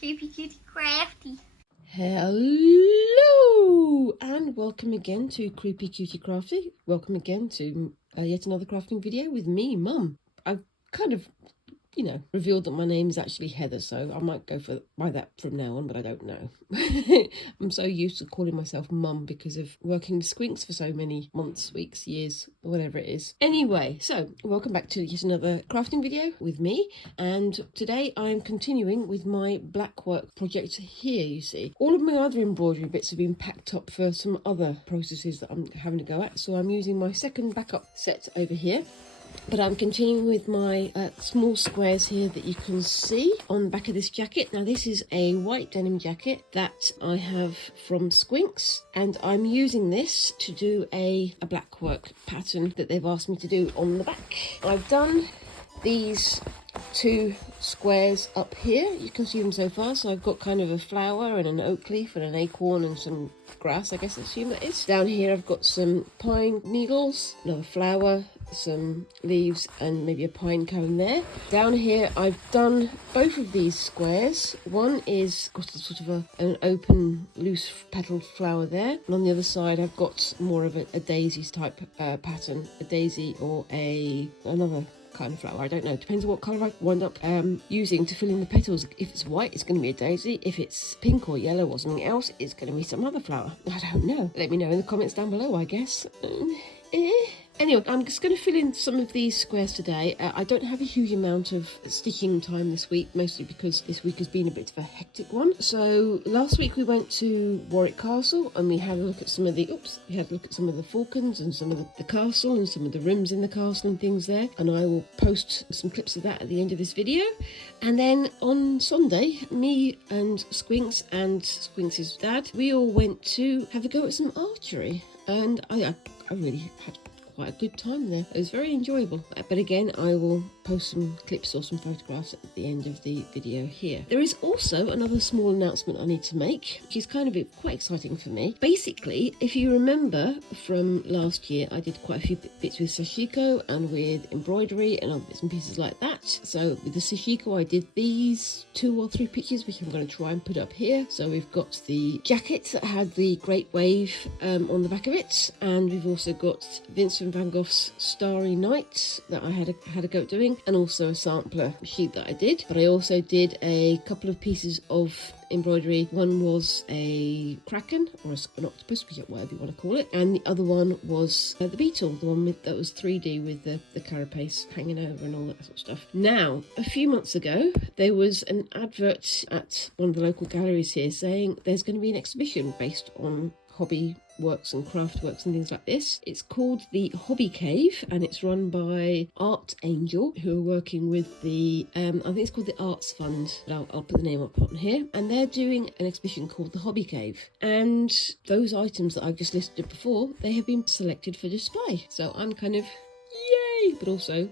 Cutie Crafty. Hello and welcome again to Creepy Cutie Crafty. Welcome again to yet another crafting video with me, Mum. I've kind of, revealed that my name is actually Heather, so I might go by that from now on, but I don't know. I'm so used to calling myself Mum because of working with Squinks for so many months, weeks, years, whatever it is. Anyway, so welcome back to yet another crafting video with me, and today I'm continuing with my Blackwork project here. You see, all of my other embroidery bits have been packed up for some other processes that I'm having to go at, so I'm using my second backup set over here. But I'm continuing with my small squares here that you can see on the back of this jacket. Now this is a white denim jacket that I have from Squinks, and I'm using this to do a blackwork pattern that they've asked me to do on the back. I've done these two squares up here. You can see them so far. So I've got kind of a flower and an oak leaf and an acorn and some grass, I guess I assume that is. Down here I've got some pine needles, another flower, some leaves and maybe a pine cone there. Down here I've done both of these squares. One is got a sort of an open loose petaled flower there, and on the other side I've got more of a daisies type pattern, a daisy or another kind of flower, I don't know, depends on what colour I wind up using to fill in the petals. If it's white, it's going to be a daisy. If it's pink or yellow or something else, it's going to be some other flower. I don't know. Let me know in the comments down below, I guess. Anyway, I'm just going to fill in some of these squares today. I don't have a huge amount of stitching time this week, mostly because this week has been a bit of a hectic one. So last week we went to Warwick Castle and we had a look at some of the falcons and some of the castle and some of the rooms in the castle and things there. And I will post some clips of that at the end of this video. And then on Sunday, me and Squinks and Squinks' dad, we all went to have a go at some archery. And I really had quite a good time there. It was very enjoyable. But again, I will post some clips or some photographs at the end of the video here. There is also another small announcement I need to make, which is kind of quite exciting for me. Basically, if you remember from last year, I did quite a few bits with sashiko and with embroidery and other bits and pieces like that. So with the sashiko, I did these 2 or 3 pictures, which I'm going to try and put up here. So we've got the jacket that had the Great Wave on the back of it, and we've also got Vincent van Gogh's Starry Night that I had a go at doing, and also a sampler sheet that I did. But I also did a couple of pieces of embroidery. One was a kraken or an octopus, whatever you want to call it, and the other one was the beetle, the one that was 3D with the carapace hanging over and all that sort of stuff. Now, a few months ago there was an advert at one of the local galleries here saying there's going to be an exhibition based on hobby works and craft works and things like this. It's called the Hobby Cave, and it's run by Art Angel, who are working with the I think it's called the Arts Fund. I'll put the name up on here, and they're doing an exhibition called the Hobby Cave, and those items that I've just listed before, they have been selected for display. So I'm kind of yay, but also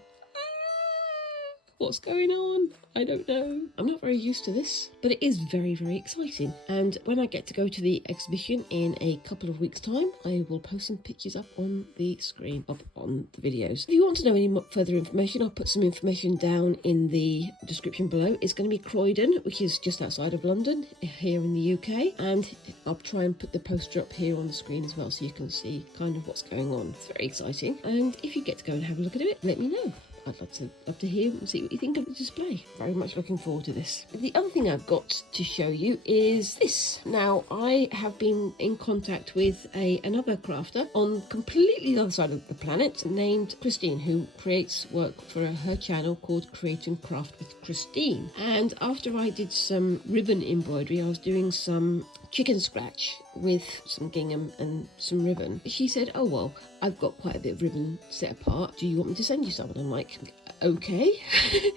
what's going on? I don't know. I'm not very used to this, but it is very, very exciting. And when I get to go to the exhibition in a couple of weeks' time, I will post some pictures up on the screen, up on the videos. If you want to know any further information, I'll put some information down in the description below. It's going to be Croydon, which is just outside of London, here in the UK. And I'll try and put the poster up here on the screen as well, so you can see kind of what's going on. It's very exciting. And if you get to go and have a look at it, let me know. I'd love to hear and see what you think of the display. Very much looking forward to this. The other thing I've got to show you is this. Now, I have been in contact with another crafter on completely the other side of the planet named Christine, who creates work for her channel called Create and Craft with Christine. And after I did some ribbon embroidery, I was doing some chicken scratch with some gingham and some ribbon. She said, oh well, I've got quite a bit of ribbon set apart, do you want me to send you some? And I'm like, okay.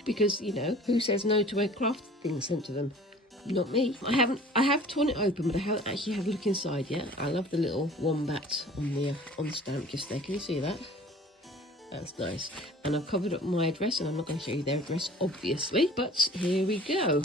Because, who says no to a craft thing sent to them? Not me. I have torn it open, but I haven't actually had a look inside yet. I love the little wombat on the stamp just there. Can you see that? That's nice. And I've covered up my address, and I'm not going to show you their address, obviously, but here we go.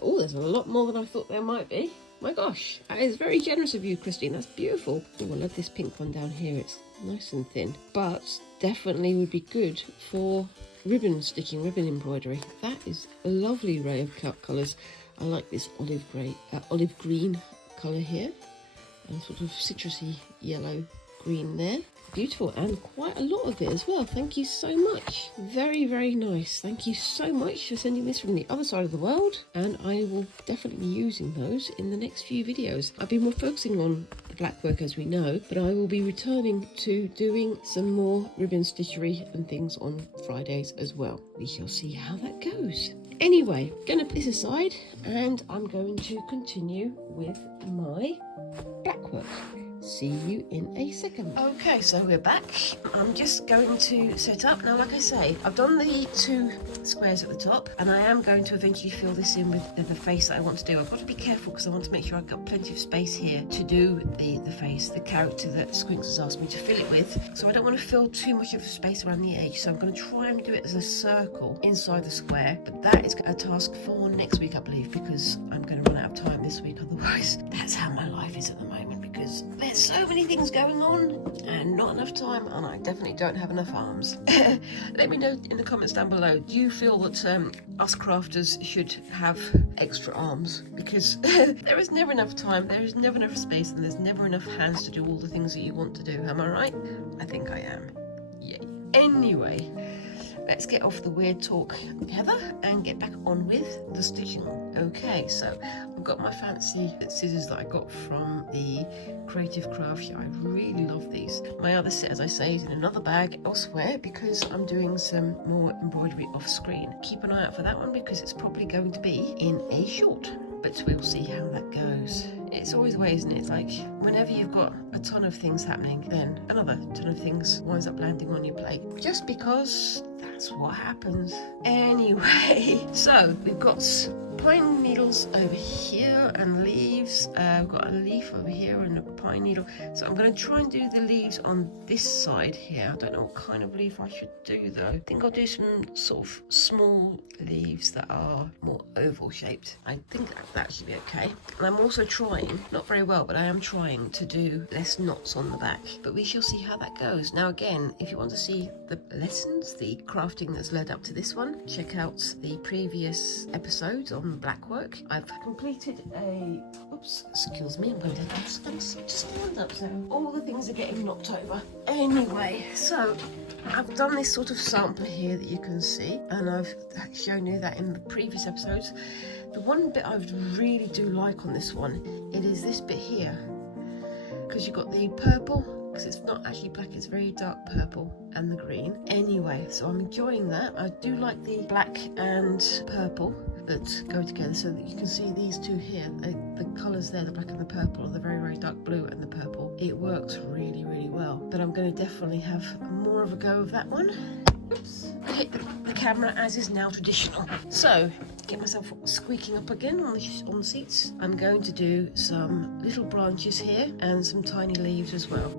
Oh, there's a lot more than I thought there might be. My gosh, that is very generous of you, Christine. That's beautiful. Oh, I love this pink one down here. It's nice and thin, but definitely would be good for ribbon stitching, ribbon embroidery. That is a lovely array of colours. I like this olive green colour here, and sort of citrusy yellow green there. Beautiful, and quite a lot of it as well. Thank you so much. Very, very nice. Thank you so much for sending this from the other side of the world, and I will definitely be using those in the next few videos. I've been more focusing on the blackwork, as we know, but I will be returning to doing some more ribbon stitchery and things on Fridays as well. We shall see how that goes. Anyway, gonna put this aside, and I'm going to continue with my blackwork. See you in a second. Okay, so we're back. I'm just going to set up. Now, like I say, I've done the 2 squares at the top, and I am going to eventually fill this in with the face that I want to do. I've got to be careful because I want to make sure I've got plenty of space here to do the face, the character that Squinks has asked me to fill it with. So I don't want to fill too much of space around the edge. So I'm going to try and do it as a circle inside the square. But that is a task for next week, I believe, because I'm going to run out of time this week. Otherwise, that's how my life is at the moment, because there's so many things going on and not enough time, and I definitely don't have enough arms. Let me know in the comments down below, do you feel that us crafters should have extra arms? Because there is never enough time, there is never enough space, and there's never enough hands to do all the things that you want to do. Am I right? I think I am. Yay. Anyway, let's get off the weird talk, Heather, and get back on with the stitching. Okay, so I've got my fancy scissors that I got from the Creative Craft Show. I really love these. My other set, as I say, is in another bag elsewhere because I'm doing some more embroidery off screen. Keep an eye out for that one because it's probably going to be in a short, but we'll see how that goes. It's always the way, isn't it? It's like whenever you've got a ton of things happening, then another ton of things winds up landing on your plate. Just because that's what happens. Anyway, so we've got pine needles over here and leaves. We've got a leaf over here and a pine needle. So I'm going to try and do the leaves on this side here. I don't know what kind of leaf I should do though. I think I'll do some sort of small leaves that are more oval shaped. I think that should be okay. And I'm also trying, not very well, but I am trying to do less knots on the back. But we shall see how that goes. Now again, if you want to see the lessons, the crafting that's led up to this one, check out the previous episodes on blackwork. I've completed a, oops, excuse me, I'm going to just stand up so all the things are getting knocked over. Anyway, so I've done this sort of sampler here that you can see, and I've shown you that in the previous episodes. The one bit I really do like on this one, it is this bit here, because you've got the purple, because it's not actually black, it's very dark purple, and the green. Anyway, so I'm enjoying that. I do like the black and purple that go together, so that you can see these two here, the colours there, the black and the purple, or the very, very dark blue and the purple. It works really, really well. But I'm going to definitely have more of a go of that one. Oops. I hit the camera as is now traditional. So, get myself squeaking up again on the seats. I'm going to do some little branches here and some tiny leaves as well.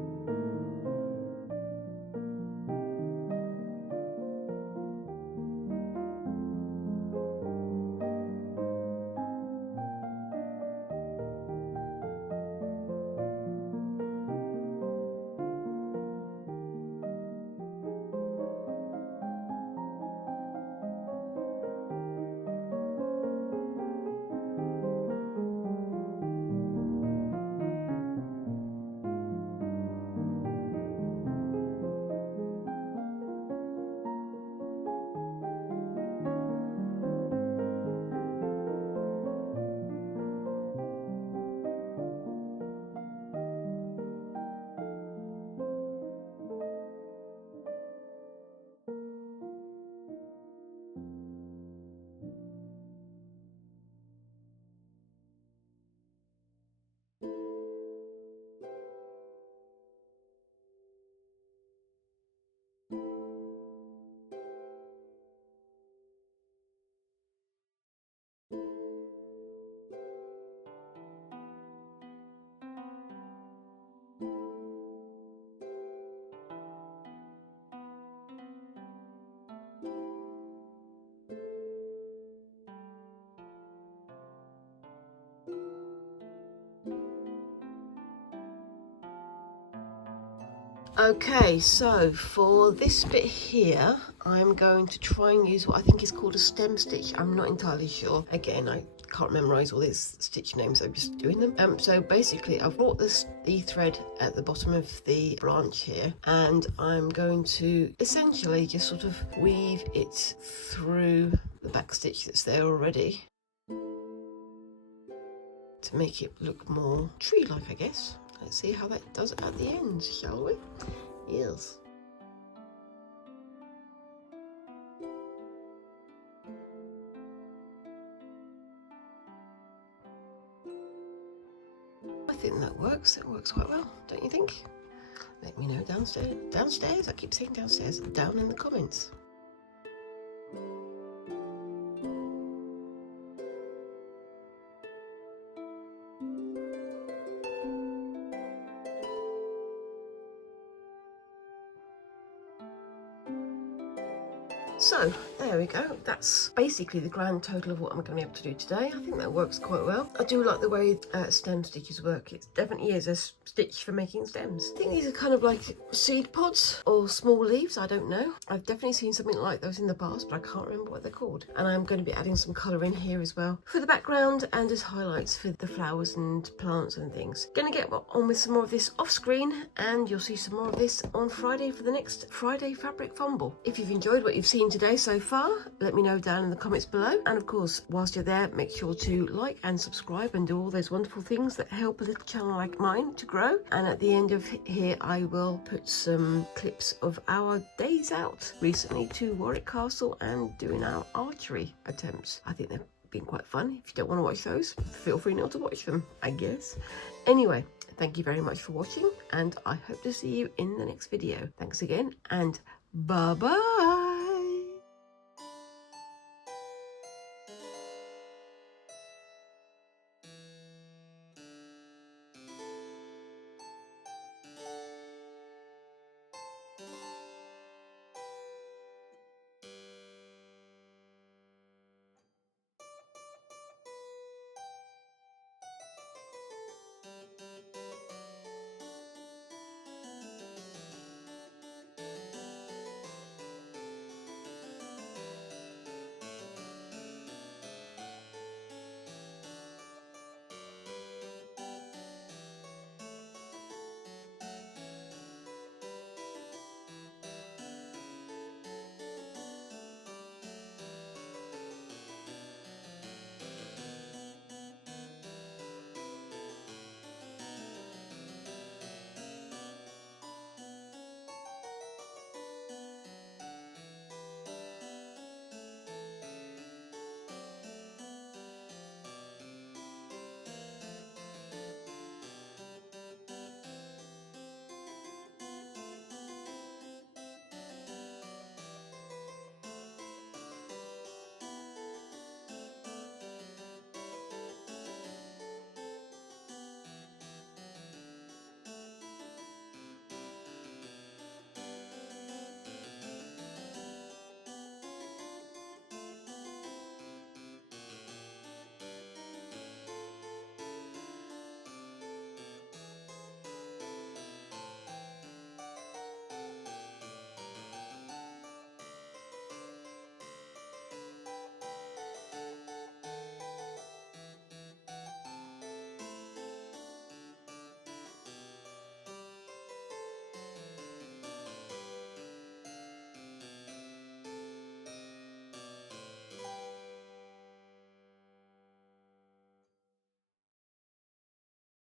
Okay, so for this bit here, I'm going to try and use what I think is called a stem stitch. I'm not entirely sure. Again, I can't memorise all these stitch names, I'm just doing them. So basically I've brought the thread at the bottom of the branch here, and I'm going to essentially just sort of weave it through the back stitch that's there already to make it look more tree-like, I guess. Let's see how that does at the end, shall we? Yes. I think that works. It works quite well, don't you think? Let me know downstairs. I keep saying downstairs, down in the comments. So there we go, that's basically the grand total of what I'm going to be able to do today. I think that works quite well. I do like the way stem stitches work. It definitely is a stitch for making stems. I think these are kind of like seed pods or small leaves, I don't know. I've definitely seen something like those in the past, but I can't remember what they're called. And I'm going to be adding some colour in here as well for the background and as highlights for the flowers and plants and things. Going to get on with some more of this off screen, and you'll see some more of this on Friday for the next Friday Fabric Fumble. If you've enjoyed what you've seen today so far, let me know down in the comments below. And of course, whilst you're there, make sure to like and subscribe and do all those wonderful things that help a little channel like mine to grow. And at the end of here, I will put some clips of our days out recently to Warwick Castle and doing our archery attempts. I think they've been quite fun. If you don't want to watch those, feel free not to watch them, I guess. Anyway, thank you very much for watching, and I hope to see you in the next video. Thanks again, and bye-bye.